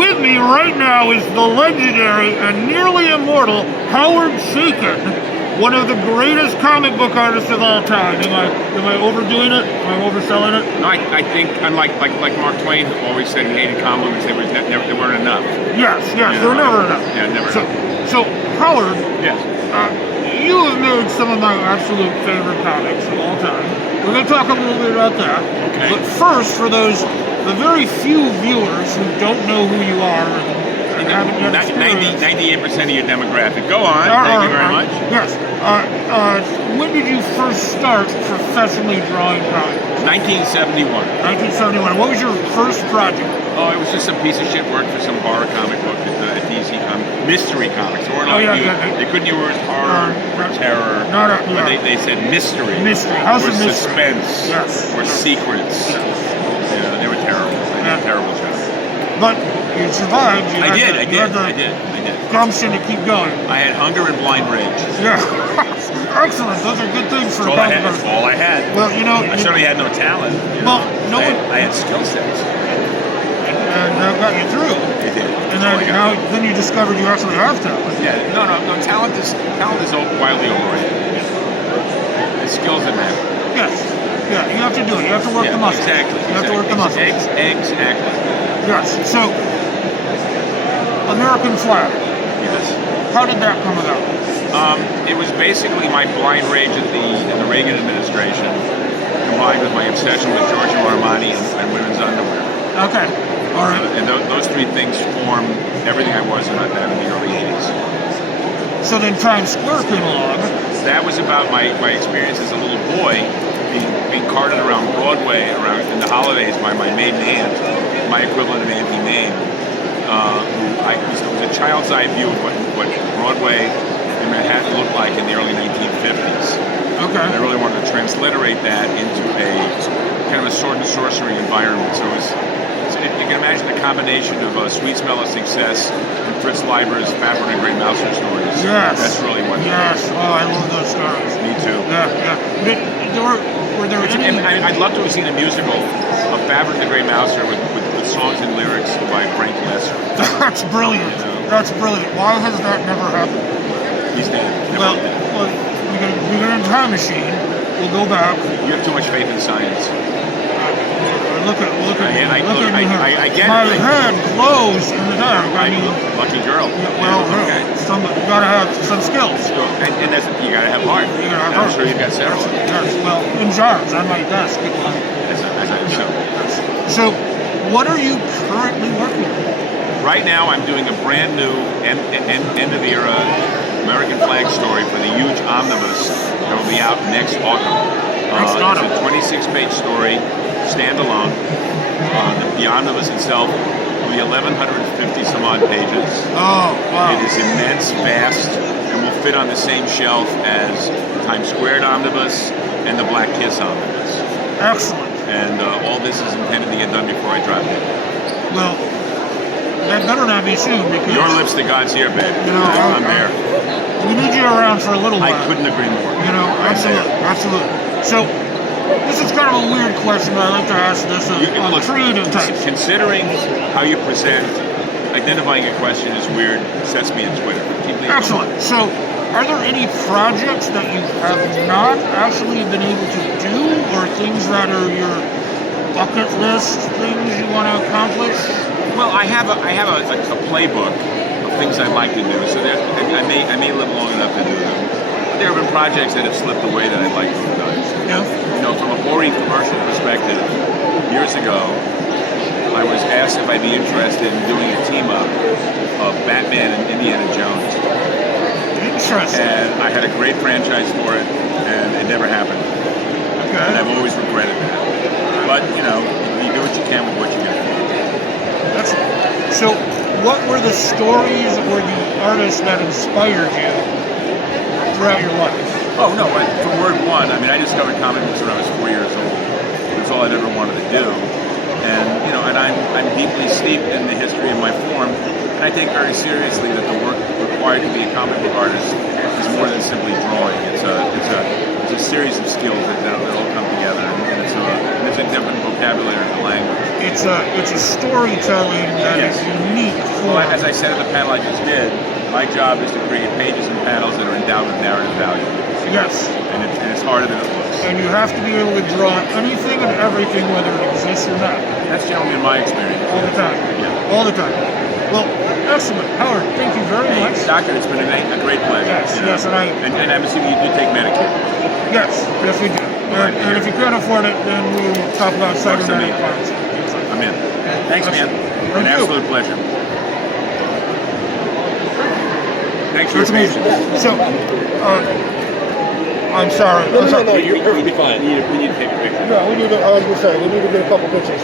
with me right now is the legendary and nearly immortal Howard Chaykin, one of the greatest comic book artists of all time. Am I overdoing it? Am I overselling it? No, I think unlike Mark Twain, who always said he hated compliments, they weren't enough. Yes, they're never enough. Yeah, never enough. So Howard, yes, you have made some of my absolute favorite comics of all time. We're going to talk a little bit about that. Okay. But first, for the very few viewers who don't know who you are and haven't yet experienced 98% of your demographic. Go on. Thank you very much. Yes. When did you first start professionally drawing comics? 1971. 1971. What was your first project? Oh, it was just some piece of shit work for some horror comic book at DC Comics. Mystery comics. They couldn't use words horror or terror. They said mystery. Mystery. How's or the mystery? Suspense. Yes. Or secrets. Yes. Yeah, they were terrible. They did a terrible job. But you survived. I did. Gumption to keep going. I had hunger and blind rage. Yeah. Excellent. Those are good things for a comic book. That's all I had. Well, I certainly had no talent. Well, I had skill sets. And that got you through. It did. And then you discovered you actually have talent. Yeah. No. Talent is wildly overrated. The skills that matter. Yes. Yeah. You have to do it. You have to work the muscles. Exactly. You have to work the muscles. Exactly. Yes. So, American Flag. Yes. How did that come about? It was basically my blind rage in the Reagan administration, combined with my obsession with Giorgio Armani and women's underwear. Okay. All right. And those three things formed everything I was in the early 80s. So then Times Square came along. That was about my experience as a little boy being carted around Broadway in the holidays by my maiden aunt, my equivalent of Auntie Mame, who was a child's eye view of what Broadway in Manhattan looked like in the early 1950s. Okay. And I really wanted to transliterate that into a kind of a sword and sorcery environment. So you can imagine the combination of Sweet Smell of Success and Fritz Leiber's Fafhrd and Grey Mouser stories. Yes. That's really what. Yes. Oh, I love those stories. Me too. Yeah. Were there any? I'd love to have seen a musical of Fafhrd and the Grey Mouser with songs and lyrics by Frank Lesser. That's brilliant. You know? That's brilliant. Why has that never happened? He's dead. Well, we get in a time machine. We'll go back. You have too much faith in science. Look at me. I get my it. head glows in the dark. I mean, lucky girl. Well, okay. You gotta have some skills. And that's, you gotta have heart. You gotta have I'm heart. sure you've got several. Yes. Well, in jars on my desk. As I assume. So, what are you currently working on? Right now, I'm doing a brand new end of era American Flag story for the huge omnibus that will be out next autumn. It's a 26-page story, standalone. The omnibus itself will be 1,150 some odd pages. Oh, wow. It is immense, vast, and will fit on the same shelf as the Times Square omnibus and the Black Kiss omnibus. Excellent. And all this is intended to get done before I drop it. Well, that better not be soon, because your lips to God's ear, babe. I'm there. We need you around for a little while. I couldn't agree more. Absolutely. So, this is kind of a weird question, but I like to ask this on creative types. Considering how you present, identifying a question as weird sets me on Twitter. Excellent. So, are there any projects that you have not actually been able to do, or things that are your bucket list things you want to accomplish? Well, I have a playbook of things I'd like to do, so that I may live long enough to do them. But there have been projects that have slipped away that I'd like to have done. Yeah. You know, from a boring commercial perspective, years ago, I was asked if I'd be interested in doing a team-up of Batman and Indiana Jones. Interesting. And I had a great franchise for it, and it never happened. Okay. And I've always regretted that. But, you know, you do what you can with what you got. So, what were the stories or the artists that inspired you throughout your life? Oh, no, from word one, I mean, I discovered comic books when I was 4 years old. It was all I'd ever wanted to do. And, you know, and I'm deeply steeped in the history of my form, and I take very seriously that the work required to be a comic book artist is more than simply drawing. It's a it's a series of skills that all come together, and it's a different vocabulary of the language. It's a storytelling that is unique. Well, as I said at the panel I just did, my job is to create pages and panels that are endowed with narrative value. Yes. And it's harder than it looks. And you have to be able to draw anything and everything, whether it exists or not. That's generally in my experience. All the time. Yeah. All the time. Well, excellent. Howard, thank you very much. Doctor, it's been a great pleasure. Yes, yes, and I'm assuming you do take Medicare. Yes, yes we do. And if you can't afford it, then we'll talk about cybernetic parts. I'm in. Thanks, man. An absolute pleasure. Thanks for your patience. So, I'm sorry. No, you're perfectly fine. We need to take a picture. Yeah, I was going to say, we need to get a couple pictures.